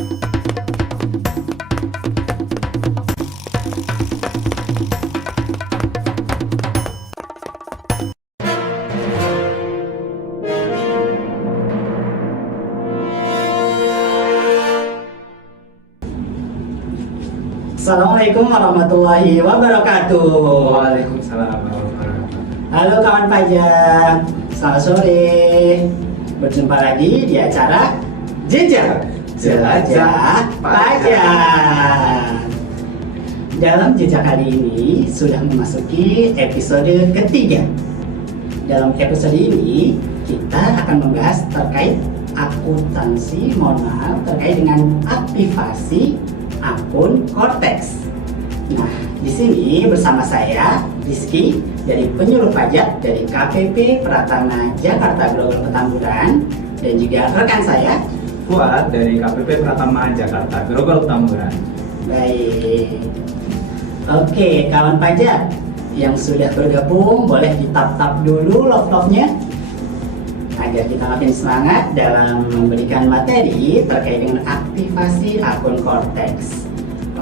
Assalamualaikum warahmatullahi wabarakatuh. Waalaikumsalam warahmatullahi wabarakatuh. Halo kawan pajak, selamat sore. Berjumpa lagi di acara Jejak Jelajah Pajak. Dalam jejak kali ini sudah memasuki episode ketiga. Dalam episode ini kita akan membahas terkait akuntansi, terkait dengan aktivasi akun Cortex. Nah, di sini bersama saya Rizky dari penyuluh pajak dari KPP Pratama Jakarta Grogol Petamburan, dan juga rekan saya Fuad dari KPP Pratama Jakarta Grogol Petamburan. Baik. Oke, kawan pajak yang sudah bergabung boleh di-tap dulu love-love-nya agar kita makin semangat dalam memberikan materi terkait dengan aktivasi akun Cortex.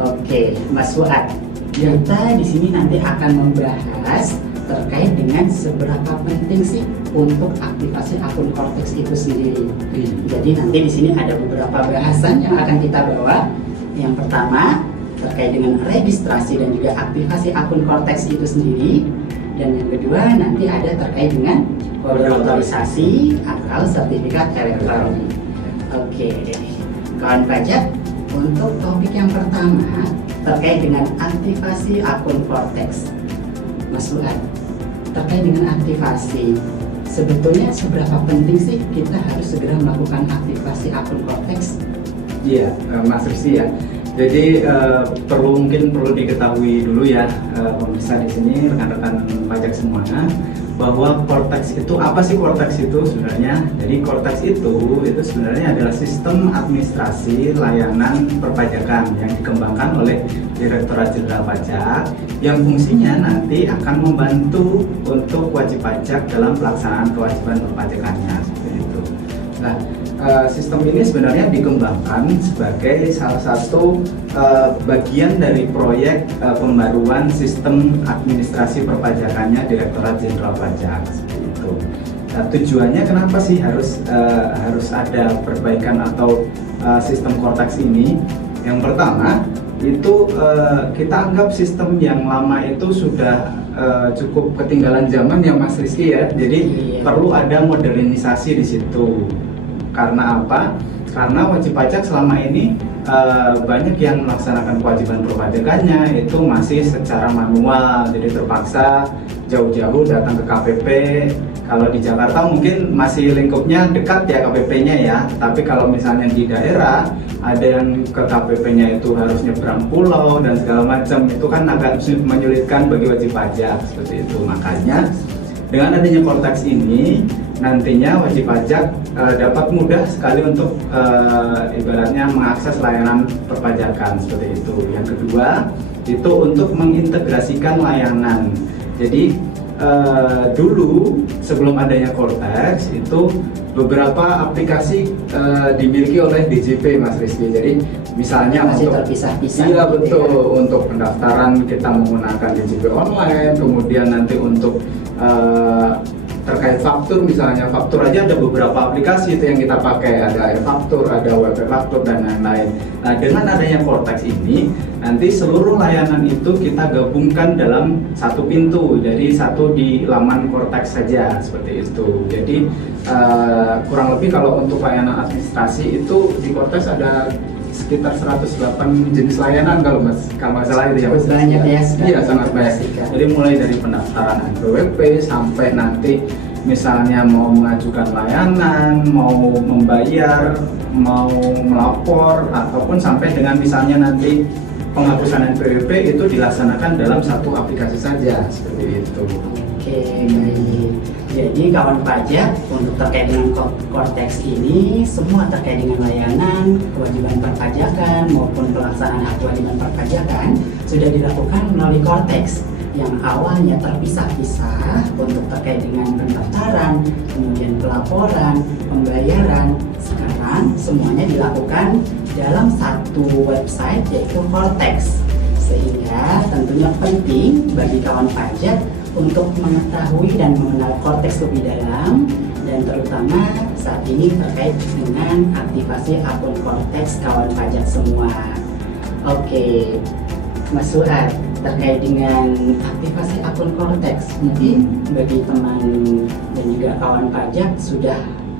Oke, Mas Fuad, kita di sini nanti akan membahas terkait dengan seberapa penting sih untuk aktivasi akun Cortex itu sendiri. Jadi nanti di sini ada beberapa bahasan yang akan kita bawa. Yang pertama terkait dengan registrasi dan juga aktivasi akun Cortex itu sendiri. Dan yang kedua nanti ada terkait dengan kode otorisasi atau sertifikat elektronik. Oke, kawan pajak, untuk topik yang pertama terkait dengan aktivasi akun Cortex. Mas Fuad, terkait dengan aktivasi, sebetulnya seberapa penting sih kita harus segera melakukan aktivasi akun Cortex? Iya, Mas Rizky ya. Jadi mungkin perlu diketahui dulu ya pemirsa di sini, rekan-rekan pajak semuanya, bahwa Cortex itu apa sih? Cortex itu sebenarnya, jadi Cortex itu sebenarnya adalah sistem administrasi layanan perpajakan yang dikembangkan oleh Direktorat Jenderal Pajak, yang fungsinya nanti akan membantu untuk wajib pajak dalam pelaksanaan kewajiban perpajakannya seperti itu. Nah, sistem ini sebenarnya dikembangkan sebagai salah satu bagian dari proyek pembaruan sistem administrasi perpajakannya Direktorat Jenderal Pajak seperti itu. Nah, tujuannya kenapa sih harus ada perbaikan atau sistem Cortex ini? Yang pertama itu kita anggap sistem yang lama itu sudah cukup ketinggalan zaman ya Mas Rizky ya. Jadi perlu ada modernisasi di situ. Karena apa? Karena wajib pajak selama ini banyak yang melaksanakan kewajiban perpajakannya itu masih secara manual, jadi terpaksa jauh-jauh datang ke KPP. Kalau di Jakarta mungkin masih lingkupnya dekat ya KPP-nya ya, tapi kalau misalnya di daerah ada yang ke KPP-nya itu harus nyebrang pulau dan segala macam, itu kan agak menyulitkan bagi wajib pajak seperti itu. Makanya dengan adanya Cortex ini nantinya wajib pajak dapat mudah sekali untuk ibaratnya mengakses layanan perpajakan seperti itu. Yang kedua itu untuk mengintegrasikan layanan. Jadi dulu sebelum adanya Cortex itu beberapa aplikasi dimiliki oleh DJP Mas Rizky. Jadi misalnya masih untuk terpisah-pisah. Iya betul, untuk pendaftaran kita menggunakan DJP online, kemudian nanti untuk terkait faktur, misalnya faktur aja ada beberapa aplikasi itu yang kita pakai, ada e-faktur, ada web faktur dan lain-lain. Nah, dengan adanya Cortex ini nanti seluruh layanan itu kita gabungkan dalam satu pintu, jadi satu di laman Cortex saja seperti itu. Jadi kurang lebih kalau untuk layanan administrasi itu di Cortex ada sekitar 108 jenis layanan kalau nggak salah itu ya Mas. Banyak ya. Iya, sangat banyak. Jadi mulai dari pendaftaran NPWP sampai nanti misalnya mau mengajukan layanan, mau membayar, mau melapor, ataupun sampai dengan misalnya nanti penghapusan NPWP itu dilaksanakan dalam satu aplikasi saja seperti itu. Oke, baik. Jadi kawan pajak, untuk terkait dengan Cortex ini, semua terkait dengan layanan, kewajiban perpajakan maupun pelaksanaan hak kewajiban perpajakan sudah dilakukan melalui Cortex, yang awalnya terpisah-pisah untuk terkait dengan pendaftaran, kemudian pelaporan, pembayaran, sekarang semuanya dilakukan dalam satu website yaitu Cortex. Sehingga tentunya penting bagi kawan pajak untuk mengetahui dan mengenal Cortex lebih dalam, dan terutama saat ini terkait dengan aktivasi akun Cortex kawan pajak semua. Oke, Mas Suad, terkait dengan aktivasi akun Cortex, mungkin bagi teman dan juga kawan pajak sudah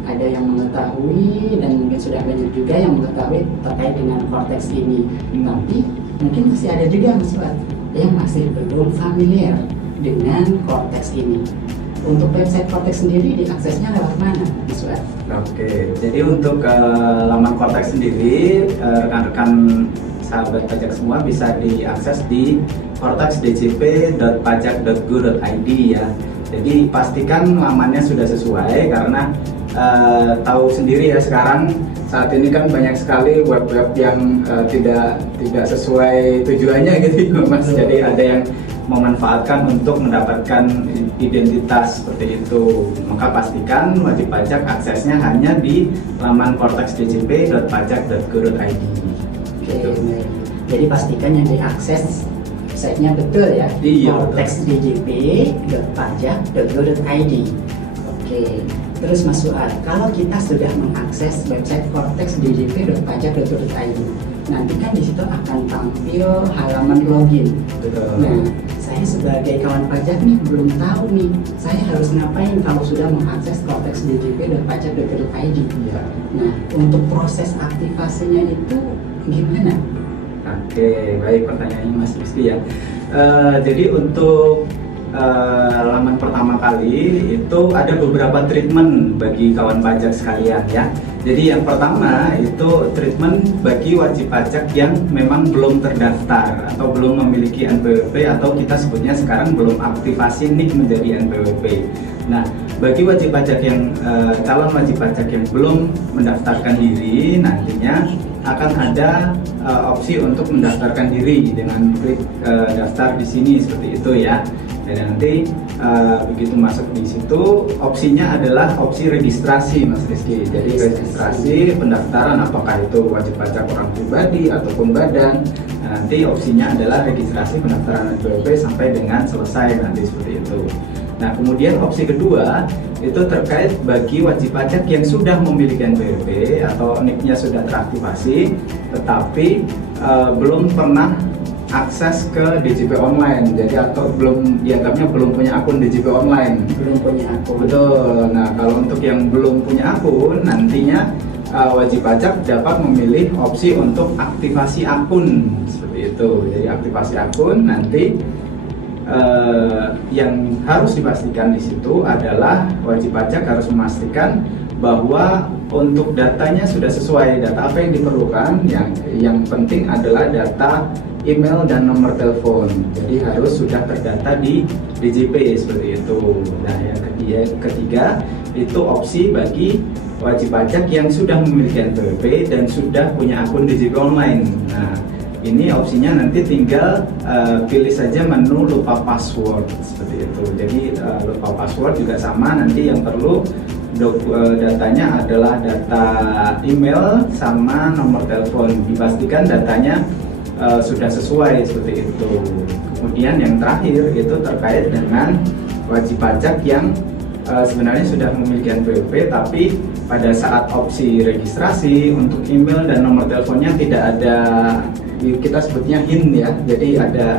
ada yang mengetahui dan mungkin sudah banyak juga yang mengetahui terkait dengan Cortex ini. Tapi mungkin masih ada juga Mas Suad yang masih belum familiar dengan Cortex ini. Untuk website Cortex sendiri diaksesnya lewat mana, Mas Suad? Oke, jadi untuk laman Cortex sendiri, rekan-rekan sahabat pajak semua bisa diakses di cortexdjp.pajak.go.id ya. Jadi pastikan lamannya sudah sesuai, karena tahu sendiri ya sekarang saat ini kan banyak sekali web-web yang tidak sesuai tujuannya gitu Mas. Jadi ada yang memanfaatkan untuk mendapatkan identitas seperti itu. Maka pastikan wajib pajak aksesnya hanya di laman cortexdjp.pajak.go.id. Gitu. Jadi pastikan yang diakses websitenya betul ya, iya, cortexdjp.pajak.go.id. Oke, terus Mas Suad, kalau kita sudah mengakses website cortexdjp.pajak.go.id, nanti kan di situ akan tampil halaman login. Betul. Nah, saya sebagai kawan pajak nih belum tahu nih, saya harus ngapain kalau sudah mengakses cortexdjp.pajak.go.id. Iya. Nah, untuk proses aktivasinya itu gimana? Oke, baik pertanyaannya Mas Rizky ya. Jadi untuk laman pertama kali itu ada beberapa treatment bagi kawan pajak sekalian ya. Jadi yang pertama itu treatment bagi wajib pajak yang memang belum terdaftar atau belum memiliki NPWP, atau kita sebutnya sekarang belum aktivasi NIK menjadi NPWP. Nah, bagi wajib pajak yang calon wajib pajak yang belum mendaftarkan diri, nantinya akan ada opsi untuk mendaftarkan diri dengan klik daftar di sini seperti itu ya. Dan nanti begitu masuk di situ, opsinya adalah opsi registrasi Mas Rizky. Jadi registrasi pendaftaran, apakah itu wajib pajak orang pribadi ataupun badan. Nah, nanti opsinya adalah registrasi pendaftaran NPWP sampai dengan selesai nanti seperti itu. Nah, kemudian opsi kedua itu terkait bagi wajib pajak yang sudah memiliki NPWP atau NIK-nya sudah teraktivasi, tetapi belum pernah akses ke DJP online, jadi atau belum dianggapnya belum punya akun DJP online. Belum punya akun. Betul. Nah, kalau untuk yang belum punya akun, nantinya wajib pajak dapat memilih opsi untuk aktivasi akun seperti itu. Jadi aktivasi akun nanti yang harus dipastikan di situ adalah wajib pajak harus memastikan bahwa untuk datanya sudah sesuai. Data apa yang diperlukan? Yang penting adalah data email dan nomor telepon. Jadi harus sudah terdata di DJP seperti itu. Nah, yang ketiga itu opsi bagi wajib pajak yang sudah memiliki NPWP dan sudah punya akun DJP online. Nah, ini opsinya nanti tinggal pilih saja menu lupa password seperti itu. Jadi lupa password juga sama, nanti yang perlu datanya adalah data email sama nomor telepon. Dipastikan datanya sudah sesuai seperti itu. Kemudian yang terakhir itu terkait dengan wajib pajak yang sebenarnya sudah memiliki NPWP, tapi pada saat opsi registrasi untuk email dan nomor teleponnya tidak ada, kita sebutnya HIN ya, jadi ada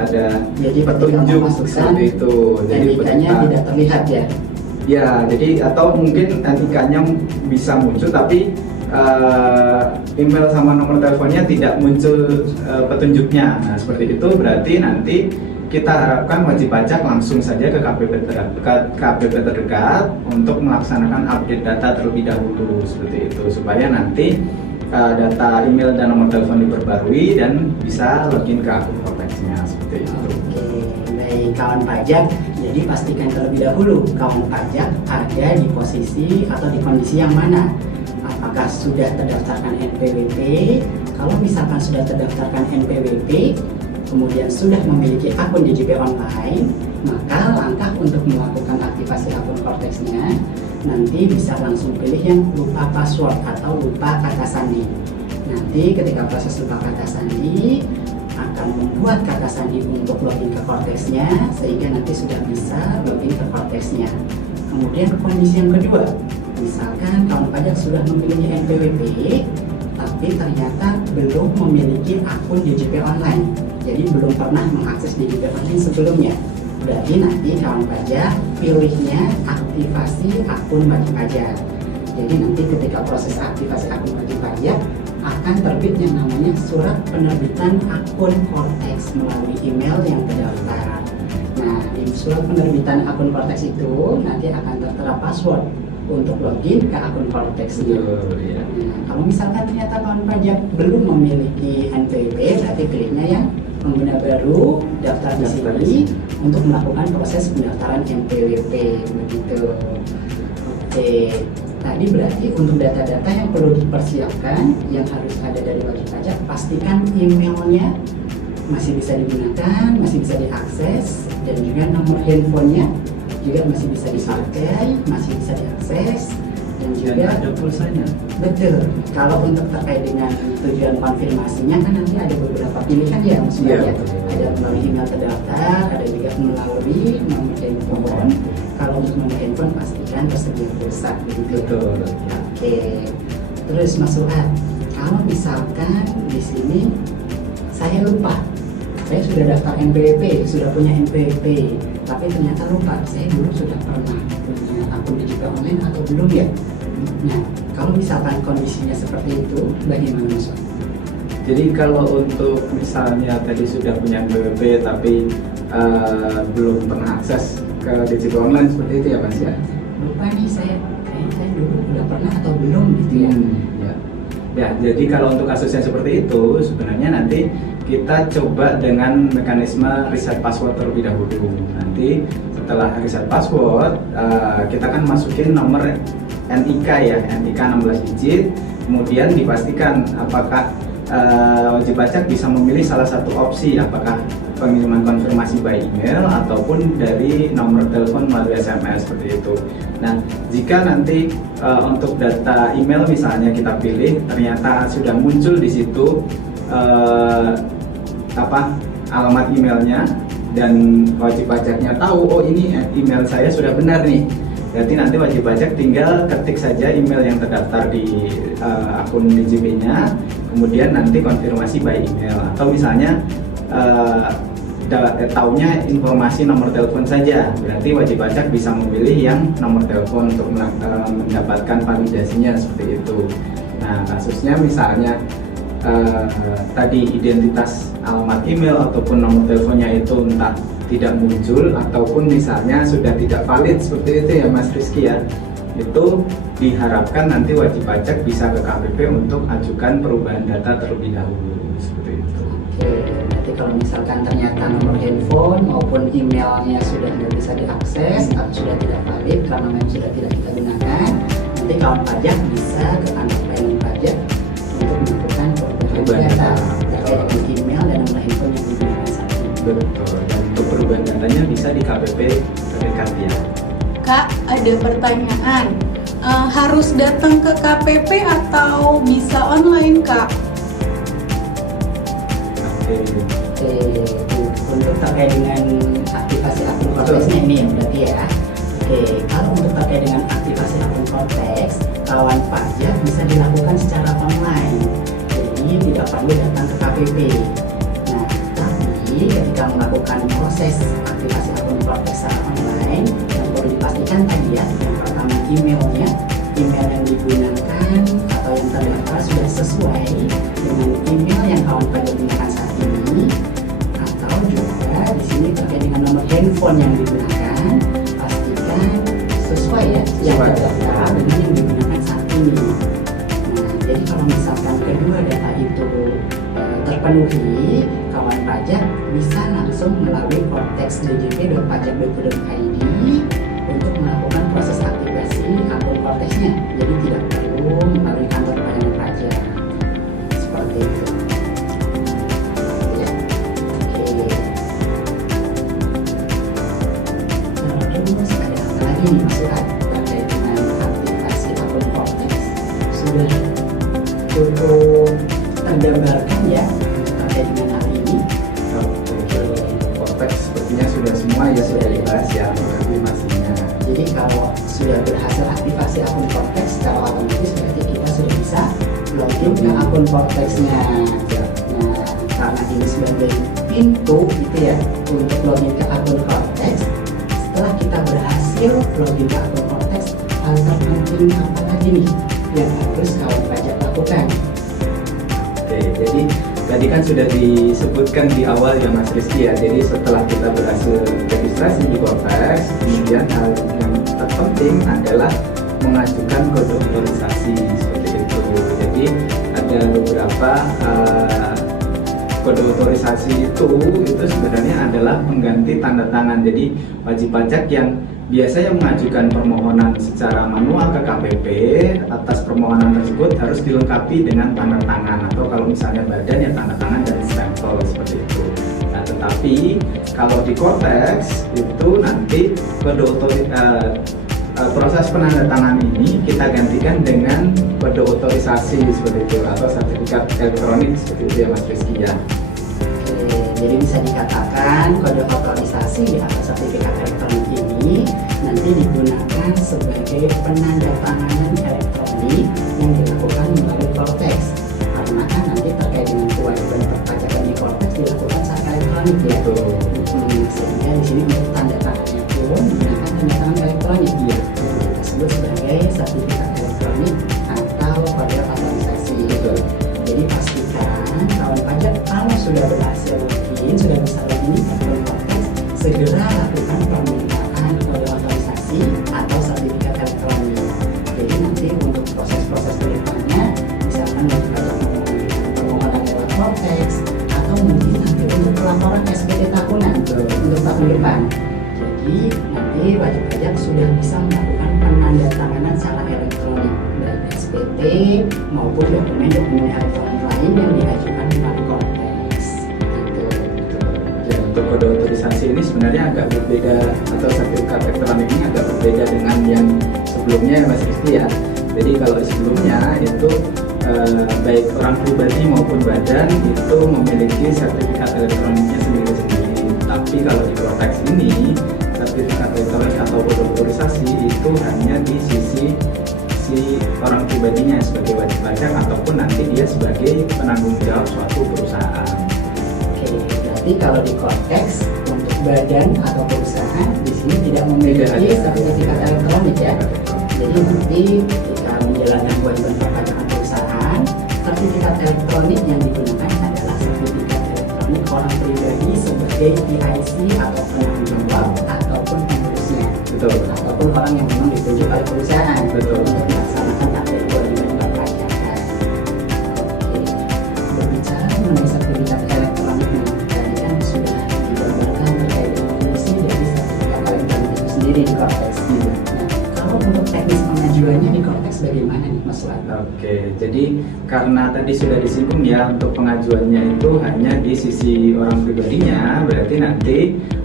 petunjuk seperti itu. Jadi NIK-nya tidak terlihat ya. Ya, jadi atau mungkin NIK-nya bisa muncul tapi email sama nomor teleponnya tidak muncul petunjuknya. Nah, seperti itu berarti nanti kita harapkan wajib pajak langsung saja ke KPP terdekat untuk melaksanakan update data terlebih dahulu seperti itu, supaya nanti data email dan nomor telepon diperbarui dan bisa login ke akun Cortex-nya seperti itu. Oke, baik kawan pajak. Jadi pastikan terlebih dahulu kawan pajak ada di posisi atau di kondisi yang mana. Apakah sudah terdaftarkan NPWP? Kalau misalkan sudah terdaftarkan NPWP, kemudian sudah memiliki akun DJP online, maka langkah untuk melakukan aktivasi akun Cortex-nya nanti bisa langsung pilih yang lupa password atau lupa kata sandi. Nanti ketika proses lupa kata sandi akan membuat kata sandi untuk login ke Cortex-nya, sehingga nanti sudah bisa login ke Cortex-nya. Kemudian kondisi yang kedua, misalkan kawan pajak sudah memiliki NPWP, tapi ternyata belum memiliki akun DJP online, jadi belum pernah mengakses DJP online sebelumnya. Berarti nanti kawan pajak pilihnya aktivasi akun wajib pajak. Jadi nanti ketika proses aktivasi akun wajib pajak akan terbit yang namanya surat penerbitan akun Cortex melalui email yang terdaftar. Nah, di surat penerbitan akun Cortex itu nanti akan tertera password untuk login ke akun Cortex-nya. Ya. Nah, kalau misalkan ternyata kawan pajak belum memiliki NPWP, berarti pilihnya yang pengguna baru, daftar di sini untuk melakukan proses pendaftaran NPWP begitu. Oke, tadi berarti untuk data-data yang perlu dipersiapkan yang harus ada dari wajib pajak, pastikan emailnya masih bisa digunakan, masih bisa diakses, dan juga nomor handphonenya juga masih bisa dipakai, masih bisa diakses, dan juga ada pulsanya. betul. Kalau untuk terkait dengan tujuan konfirmasinya kan nanti ada beberapa pilihan ya, maksudnya ada melalui email terdaftar, ada juga melalui nomor handphone. Kalau untuk nomor handphone pastikan tersedia pulsa begitu. Betul. Oke. Terus Mas Suhat, kalau misalkan di sini saya lupa, saya sudah daftar NPWP, sudah punya NPWP, tapi ternyata lupa, saya dulu sudah pernah punya akun DJP online atau belum ya? Nah, kalau misalkan kondisinya seperti itu, bagaimana Mas Suhat? Jadi kalau untuk misalnya tadi sudah punya NPWP tapi belum pernah akses ke DJP online seperti itu ya Mas ya? Lupa nih, saya dulu udah pernah atau belum gitu ya? Ya, jadi kalau untuk kasus yang seperti itu sebenarnya nanti kita coba dengan mekanisme reset password terlebih dahulu. Nanti setelah reset password, kita kan masukin nomor NIK ya, NIK 16 digit, kemudian dipastikan apakah wajib pajak bisa memilih salah satu opsi, apakah pengiriman konfirmasi by email ataupun dari nomor telepon melalui SMS seperti itu. Nah, jika nanti untuk data email misalnya kita pilih, ternyata sudah muncul di situ alamat emailnya dan wajib pajaknya tahu, oh ini email saya sudah benar nih. Berarti nanti wajib pajak tinggal ketik saja email yang terdaftar di akun DJP-nya, kemudian nanti konfirmasi by email, atau misalnya taunya informasi nomor telepon saja, berarti wajib pajak bisa memilih yang nomor telepon untuk mendapatkan validasinya seperti itu. Nah, kasusnya misalnya tadi identitas alamat email ataupun nomor teleponnya itu entah tidak muncul ataupun misalnya sudah tidak valid seperti itu ya Mas Rizky ya, itu diharapkan nanti wajib pajak bisa ke KPP untuk ajukan perubahan data terlebih dahulu seperti itu. Oke, nanti kalau misalkan ternyata nomor handphone maupun emailnya sudah tidak bisa diakses atau sudah tidak valid karena memang sudah tidak kita gunakan, nanti kawan pajak bisa ke kantor pelayanan pajak untuk melakukan perubahan data terkait dengan email dan nomor handphone yang digunakan saat ini. Betul. Dan untuk perubahan datanya bisa di KPP terdekat ya. Kak, ada pertanyaan. Harus datang ke KPP atau bisa online, Kak? Oke. Untuk terkait dengan aktivasi akun Cortex-nya ini ya berarti ya. Oke, kalau untuk terkait dengan aktivasi akun Cortex, kawan pajak bisa dilakukan secara online. Jadi tidak perlu datang ke KPP. Nah, tapi ketika melakukan proses aktivasi akun Cortex secara online, yang perlu dipastikan tadi ya, yang pertama email yang digunakan atau yang terdaftar sudah sesuai dengan email yang kawan pajak gunakan saat ini, atau juga di sini terkait dengan nomor handphone yang digunakan, pastikan sesuai ya yang terdaftar dengan yang digunakan saat ini. Nah, jadi kalau misalkan kedua data itu terpenuhi, kawan pajak bisa langsung melalui cortex.djp.pajak.go.id untuk melakukan proses aktivasi akun Cortex-nya. Jadi tidak perlu melalui kantor pelayanan pajak seperti itu. Ya. Oke. jabarkan ya terkait dengan hal ini? Oke, Cortex sepertinya sudah semua ya sudah dibahas ya aktivasinya. Jadi kalau sudah berhasil aktivasi akun Cortex secara otomatis berarti kita sudah bisa login ke akun Cortex-nya. Nah, karena ini sebagai pintu gitu ya untuk login ke akun Cortex. Setelah kita berhasil login ke akun Cortex, hal terpenting apa lagi nih yang harus kawan pajak lakukan? Oke, jadi tadi kan sudah disebutkan di awal ya Mas Rizky ya. Jadi setelah kita berhasil registrasi di Cortex, kemudian hal yang terpenting adalah mengajukan kode otorisasi seperti itu. Jadi ada beberapa kode otorisasi itu sebenarnya adalah pengganti tanda tangan. Jadi wajib pajak yang biasanya mengajukan permohonan secara manual ke KPP, atas permohonan tersebut harus dilengkapi dengan tanda tangan, atau kalau misalnya badan ya tanda tangan dan stempel seperti itu. Nah, tetapi kalau di Cortex itu nanti proses penandatangan ini kita gantikan dengan kode otorisasi seperti itu, atau sertifikat elektronik seperti itu ya Mas Rizky ya. Jadi bisa dikatakan kode otorisasi atau sertifikat elektronik ini nanti digunakan sebagai penandatanganan elektronik yang dilakukan melalui Cortex. Karena kan nanti terkait dengan kewajiban perpajakan di Cortex dilakukan secara elektronik ya. Sehingga di sini untuk tanda tangannya pun menggunakan tanda tangan elektronik ya. Kita sebut sebagai sertifikat elektronik atau kode otorisasi. Jadi pastikan kawan pajak kalau sudah berhasil login, sudah bisa login ke akun Cortex, segera lakukan permintaan kode otorisasi atau sertifikat elektronik. Jadi nanti untuk proses-proses berikutnya, misalkan wajib pajak mengajukan permohonan lewat Cortex, atau mungkin nanti untuk pelaporan SPT tahunan untuk tahun depan. Jadi nanti wajib pajak sudah bisa melakukan penandatanganan secara elektronik baik SPT maupun dokumen-dokumen elektronik lain yang diajukan melalui Cortex. Ya, untuk kode otorisasi ini sebenarnya agak berbeda, atau sertifikat elektronik ini agak berbeda dengan yang sebelumnya ya Mas Rizky ya. Jadi kalau sebelumnya itu baik orang pribadi maupun badan itu memiliki sertifikat elektroniknya sendiri-sendiri. Tapi kalau di Cortex ini sertifikat elektronik atau kode otorisasi itu hanya di sisi si orang pribadinya sebagai wajib pajak ataupun nanti dia sebagai penanggung jawab suatu perusahaan. Oke, berarti kalau di Cortex untuk badan atau perusahaan di sini tidak memiliki sertifikat elektronik ya. Jadi nanti ketika menjalankan kewajiban perpajakan perusahaan, sertifikat elektronik yang digunakan adalah sertifikat elektronik orang pribadi sebagai PIC atau penanggung jawab ataupun pengurusnya. Betul. Ataupun orang yang memang ditunjuk oleh perusahaan. Betul. Untuk melaksanakan takdir kewajiban perpajakan. Oke, berbicara mengenai sertifikat elektronik tadi kan sudah digambarkan terkait dengan fungsi dari sertifikat elektronik itu sendiri di Cortex. Nah, kalau untuk teknis pengajuannya di Cortex bagaimana nih Mas Wan? Oke, jadi karena tadi sudah disinggung ya, untuk pengajuannya itu hanya di sisi orang pribadinya, berarti nanti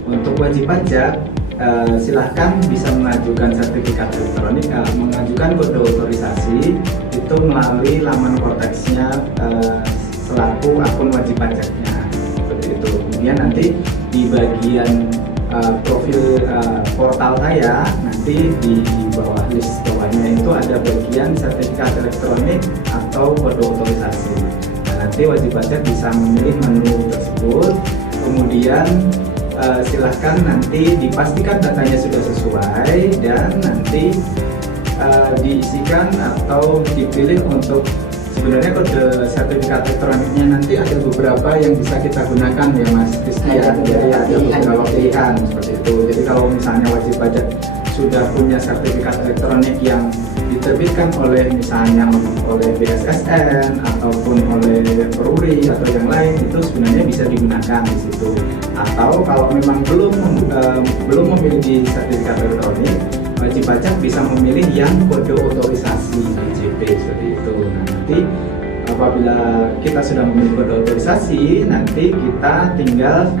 untuk wajib pajak silahkan bisa mengajukan sertifikat elektronik, mengajukan kode otorisasi itu melalui laman Cortex-nya selaku akun wajib pajaknya seperti itu. Kemudian nanti di bagian profil portal saya, nanti di bawah list bawahnya itu ada bagian sertifikat elektronik atau kode otorisasi. Nah, nanti wajib pajak bisa memilih menu tersebut, kemudian silahkan nanti dipastikan datanya sudah sesuai dan nanti diisikan atau dipilih untuk sebenarnya kode sertifikat elektroniknya nanti ada beberapa yang bisa kita gunakan ya Mas Rizky ya. Jadi ada beberapa pilihan seperti itu. Jadi kalau misalnya wajib pajak sudah punya sertifikat elektronik yang diterbitkan oleh misalnya oleh BSSN ataupun oleh Peruri atau yang lain, itu sebenarnya bisa digunakan di situ. Atau kalau memang belum memiliki sertifikat elektronik, wajib pajak bisa memilih yang kode otorisasi DJP seperti itu. Nah, nanti apabila kita sudah memilih kode otorisasi, nanti kita tinggal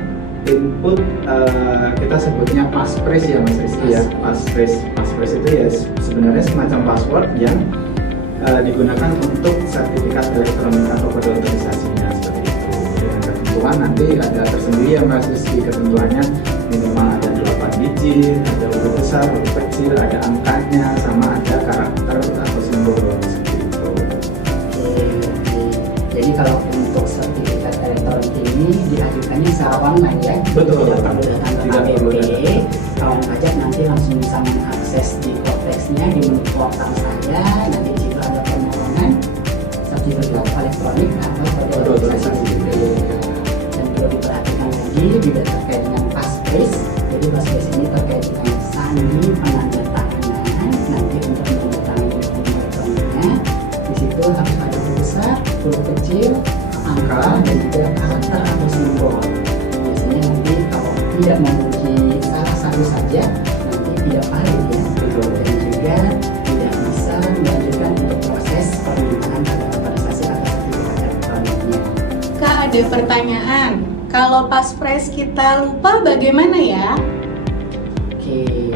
input kita sebutnya passphrase ya Mas Rizky ya. Passphrase itu ya sebenarnya semacam password yang digunakan untuk sertifikat elektronik atau kode otorisasinya. nanti ada tersendiri ya Mas Rizky ketentuannya, minimal ada 8 digit, ada huruf besar, huruf kecil, ada angkanya, sama ada karakter atau simbol seperti itu. Oke. Jadi kalau untuk sertifikat elektronik ini diajukannya secara online ya? Betul. Tidak perlu datang ke Tidak perlu KPP. datang. Kawan pajak nanti langsung bisa mengakses di Cortex-nya di menu portal saja. Nanti di situ ada permohonan sertifikat elektronik atau kode otorisasi KPP. Dan perlu diperhatikan lagi juga terkait dengan passphrase. Jadi passphrase ini terkait dengan sandi penandatanganan. Nanti untuk menandatangani dokumen elektroniknya, di situ harus ada huruf besar, huruf kecil, angka, dan juga karakter atau simbol. Biasanya nanti kalau tidak memiliki salah satu saja, nanti tidak valid ya. Betul. Dan juga tidak bisa melanjutkan untuk proses permintaan pada otorisasi atau sertifikat elektroniknya. Kak, ada pertanyaan. Kalau passphrase kita lupa bagaimana ya? Oke,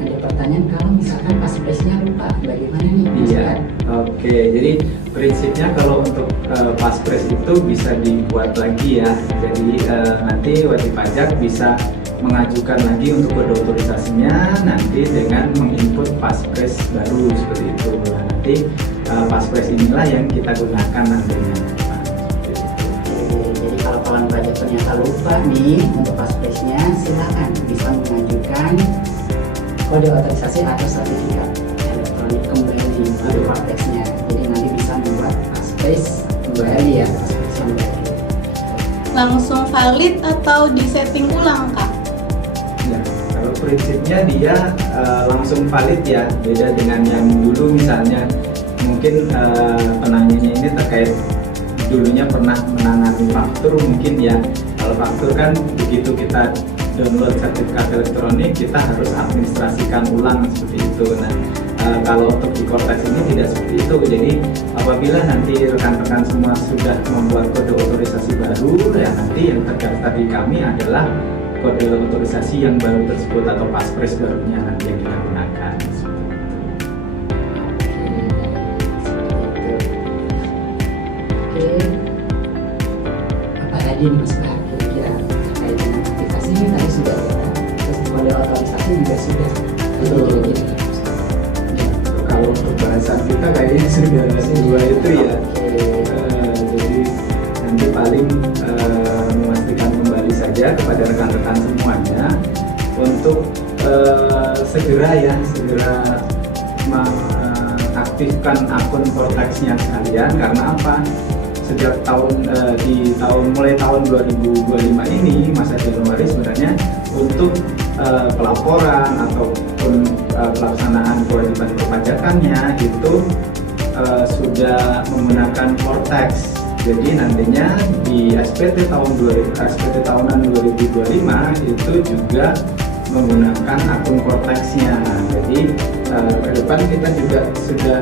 ada pertanyaan kalau misalkan passphrase-nya lupa, bagaimana nih? Mas Iya, Fuad? oke. Jadi prinsipnya kalau untuk passphrase itu bisa dibuat lagi ya. Jadi nanti wajib pajak bisa mengajukan lagi untuk kode otorisasinya nanti dengan menginput passphrase baru seperti itu. Nah, nanti passphrase inilah yang kita gunakan nantinya. Nah, seperti itu. Oke, jadi kalau kawan pajak ternyata lupa nih untuk passphrase-nya, silakan bisa mengajukan kode otorisasi atau sertifikat elektronik kembali pada Cortex-nya. Jadi nanti bisa membuat passphrase kembali ya, passphrase yang baru. Langsung valid atau disetting ulang, Kak? Ya, kalau prinsipnya dia langsung valid ya, beda dengan yang dulu misalnya mungkin penanyanya ini terkait dulunya pernah menangani faktur mungkin ya. Kalau faktur kan begitu kita download sertifikat elektronik kita harus administrasikan ulang seperti itu. Nah, kalau untuk di Cortex ini tidak seperti itu. Jadi apabila nanti rekan-rekan semua sudah membuat kode otorisasi baru, ya nanti yang terdaftar di kami adalah kode otorisasi yang baru tersebut atau passphrase barunya nanti yang kita gunakan. Oke, apa lagi nih Mas Fuad kira-kira terkait dengan aplikasi ini tadi sudah ya, terus kode otorisasi juga sudah. Betul. Kira-kira. Kalau untuk bahasan kita kayaknya sudah dua itu ya. Jadi nanti paling memastikan kembali saja kepada rekan-rekan semuanya untuk segera mengaktifkan akun Cortex-nya sekalian. Karena apa? Sejak mulai tahun 2025 ini masa Januari sebenarnya untuk pelaporan ataupun pelaksanaan kewajiban perpajakannya itu sudah menggunakan Cortex. Jadi nantinya di SPT tahunan 2025 itu juga menggunakan akun Cortex-nya. Jadi ke depan kita juga sudah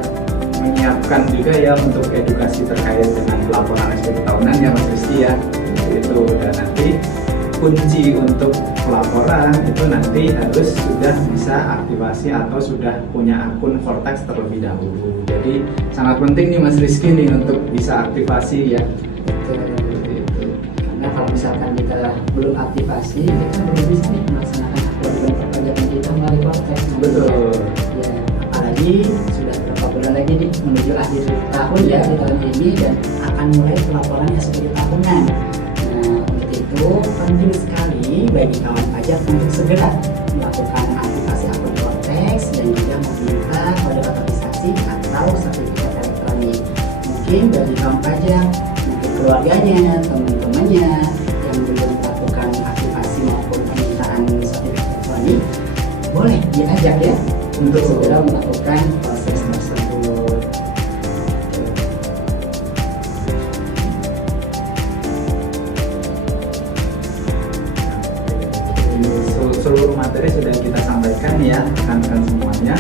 menyiapkan juga ya untuk edukasi terkait dengan pelaporan SPT tahunan ya Mas Rizky ya. Itu dan nanti kunci untuk pelaporan itu nanti harus sudah bisa aktivasi atau sudah punya akun Cortex terlebih dahulu. Jadi sangat penting nih Mas Rizky nih untuk bisa aktivasi ya. Betul. Karena kalau misalkan kita belum aktivasi, kita belum bisa nih melaksanakan kewajiban perpajakan kita melalui Cortex. Betul. Ya, apalagi sudah berapa bulan lagi nih menuju akhir tahun ya di tahun ini dan akan mulai pelaporan SPT tahunan. Nah, untuk itu penting sekali bagi kawan pajak untuk segera melakukan aktivasi akun Cortex dan juga meminta kode otorisasi atau sertifikat elektronik. Mungkin bagi kawan pajak, mungkin keluarganya, teman-temannya yang belum melakukan aktivasi maupun permintaan sertifikat elektronik, boleh diajak ya untuk segera melakukan proses tersebut. Seluruh materi sudah kita sampaikan ya rekan-rekan semuanya.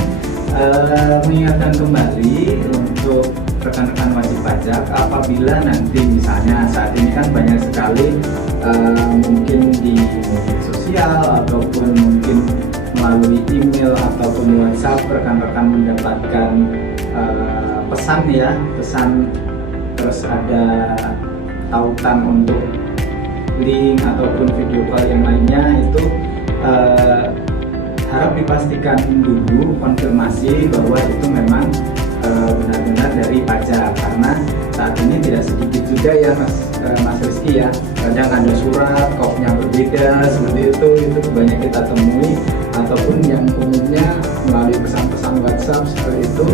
Mengingatkan kembali untuk rekan-rekan wajib pajak apabila nanti misalnya saat ini kan banyak sekali mungkin di media sosial ataupun mungkin melalui email ataupun WhatsApp rekan-rekan mendapatkan pesan terus ada tautan untuk link ataupun video call yang lainnya itu harap dipastikan dulu, konfirmasi bahwa itu memang benar-benar dari pajak, karena saat ini tidak sedikit juga ya Mas Rizky ya, kadang ada surat kopnya berbeda seperti itu banyak kita temui, ataupun yang umumnya melalui pesan-pesan WhatsApp seperti itu.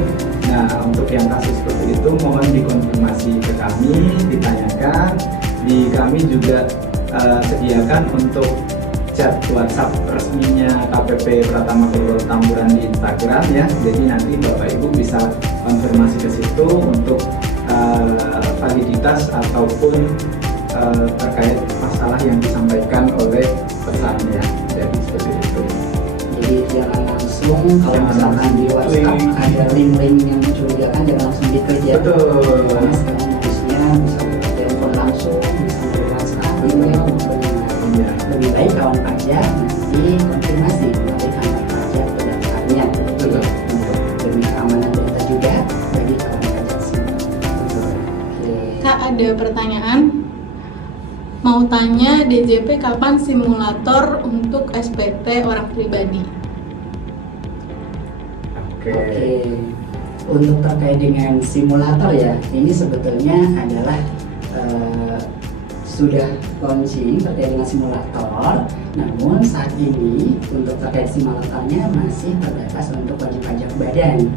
Nah, untuk yang kasus seperti itu mohon dikonfirmasi ke kami, ditanyakan. Kami juga sediakan untuk chat WhatsApp resminya KPP Pratama Kelurahan Tamburan di Instagram ya. Jadi nanti Bapak Ibu bisa konfirmasi ke situ untuk validitas ataupun terkait masalah yang disampaikan oleh pesannya. Jadi seperti itu. Jadi jangan langsung kalau misalkan di WhatsApp ada link-link yang mencurigakan, jangan langsung diklik ya. Betul. Karena sekarang harusnya bisa telepon langsung, bisa di WhatsApp, gitu ya. Iya. Lebih baik kawan pajak masih konfirmasi melalui kantor pajak pendaftarnya. Betul. Untuk demi keamanan data juga bagi kawan pajak semua. Betul. Oke. Kak, ada pertanyaan. Mau tanya DJP kapan simulator untuk SPT orang pribadi? Oke. Oke, untuk terkait dengan simulator ya, ini sebetulnya adalah sudah launching terkait dengan simulator. Namun saat ini untuk terkait simulatornya masih terbatas untuk wajib pajak badan.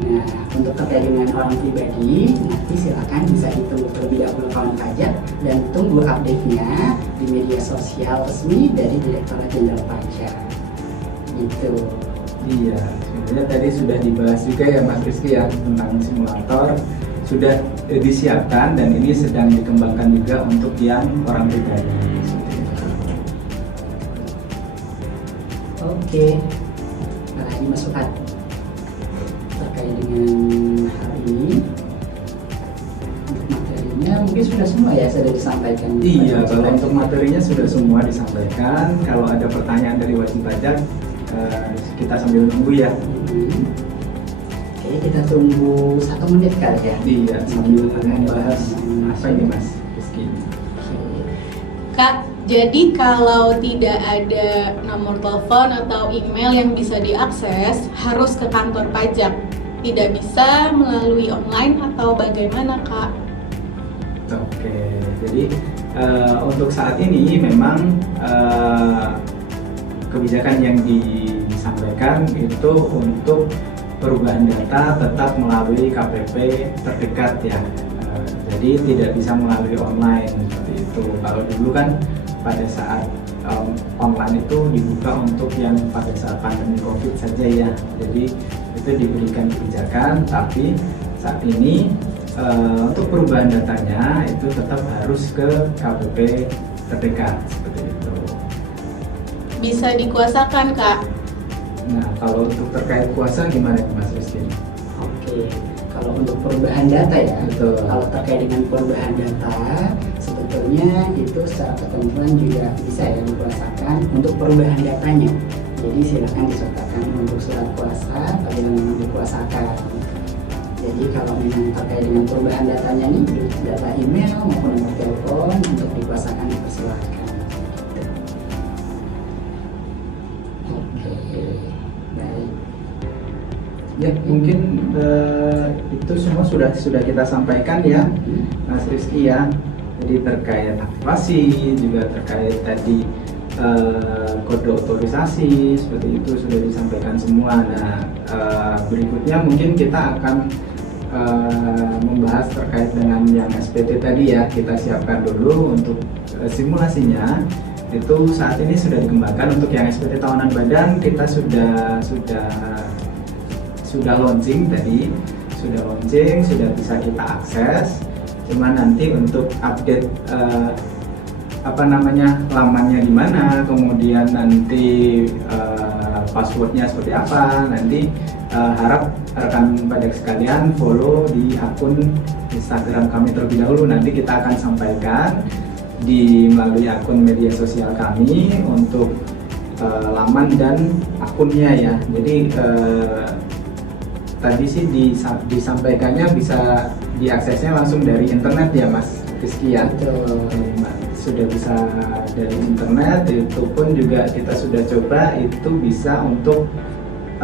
Nah, untuk terkait dengan orang pribadi, nanti silakan bisa ditunggu terlebih dahulu kawan pajak dan tunggu update-nya di media sosial resmi dari Direktorat Jenderal Pajak. Gitu. Iya, sebenarnya tadi sudah dibahas juga ya Mas Rizky ya tentang simulator, sudah disiapkan dan ini sedang dikembangkan juga untuk yang orang pribadi. Oke, lagi masukan terkait dengan hal ini. Untuk materinya mungkin sudah semua ya sudah disampaikan. Iya, kalau untuk materinya sudah semua disampaikan. Kalau ada pertanyaan dari wajib pajak, kita sambil nunggu ya. Oke, kita tunggu 1 menit kali ya. Iya, sambil membahas apa ini Mas Rizky. Kak, jadi kalau tidak ada nomor telepon atau email yang bisa diakses, harus ke kantor pajak. Tidak bisa melalui online atau bagaimana, Kak? Oke, jadi untuk saat ini memang kebijakan yang disampaikan itu untuk perubahan data tetap melalui KPP terdekat ya. Jadi tidak bisa melalui online seperti itu. Kalau dulu kan pada saat online itu dibuka untuk yang pada saat pandemi COVID saja ya. Jadi itu diberikan kebijakan, tapi saat ini untuk perubahan datanya itu tetap harus ke KPP terdekat seperti itu. Bisa dikuasakan, Kak? Nah, kalau untuk terkait kuasa gimana Mas Rizky? Oke, kalau untuk perubahan data ya, Betul. kalau terkait dengan perubahan data, sebetulnya itu secara ketentuan juga bisa ya dikuasakan untuk perubahan datanya. Jadi silakan disertakan untuk surat kuasa apabila memang dikuasakan. Jadi kalau memang terkait dengan perubahan datanya nih, data email maupun nomor telepon untuk dikuasakan dipersilakan. Oke, baik. Ya, mungkin itu semua sudah kita sampaikan ya, Mas Rizky ya. Jadi terkait aktivasi, juga terkait tadi kode otorisasi, seperti itu sudah disampaikan semua. Nah, berikutnya mungkin kita akan membahas terkait dengan yang SPT tadi ya. Kita siapkan dulu untuk simulasinya. Itu saat ini sudah dikembangkan. Untuk yang SPT tahunan badan kita sudah launching tadi, sudah bisa kita akses. Cuma nanti untuk update lamannya di mana, kemudian nanti passwordnya seperti apa, nanti harap rekan pajak sekalian follow di akun Instagram kami terlebih dahulu. Nanti kita akan sampaikan melalui akun media sosial kami untuk laman dan akunnya ya. Jadi tadi sih disampaikannya bisa diaksesnya langsung dari internet ya Mas Rizky ya. Betul. sudah bisa dari internet. Itu pun juga kita sudah coba, itu bisa untuk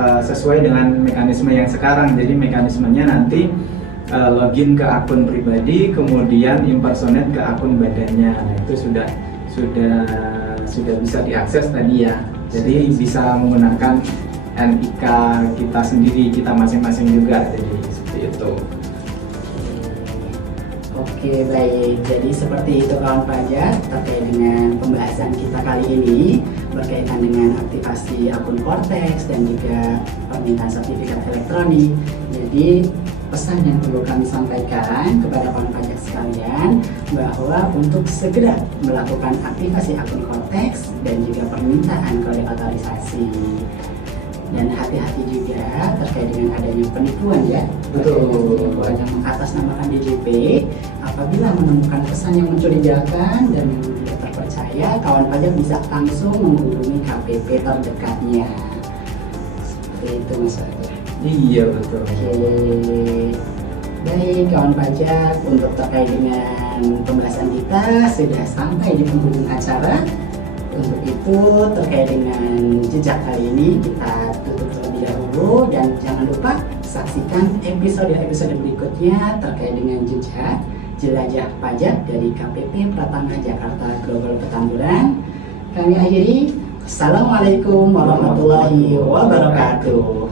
sesuai dengan mekanisme yang sekarang. Jadi mekanismenya nanti login ke akun pribadi, kemudian impersonate ke akun badannya. Nah, itu sudah bisa diakses tadi ya. Jadi bisa menggunakan NIK kita sendiri, kita masing-masing juga. Jadi seperti itu. Oke, baik. Jadi seperti itu kawan pajak terkait dengan pembahasan kita kali ini berkaitan dengan aktivasi akun Cortex dan juga permintaan sertifikat elektronik. Jadi pesan yang perlu kami sampaikan kepada kawan pajak sekalian bahwa untuk segera melakukan aktivasi akun Cortex dan juga permintaan kode otorisasi. Dan hati-hati juga terkait dengan adanya penipuan ya. Betul. Penipuan yang mengatasnamakan DJP. Apabila menemukan pesan yang mencurigakan dan tidak terpercaya, kawan pajak bisa langsung menghubungi KPP terdekatnya. Seperti itu Mas Fajar. Iya betul. Oke. Baik kawan pajak, untuk terkait dengan pembahasan kita sudah sampai di penghujung acara. Untuk itu terkait dengan jejak kali ini kita tutup terlebih dahulu, dan jangan lupa saksikan episode berikutnya terkait dengan jejak jelajah pajak dari KPP Pratama Jakarta Global Petamburan. Kami akhiri. Assalamualaikum warahmatullahi wabarakatuh.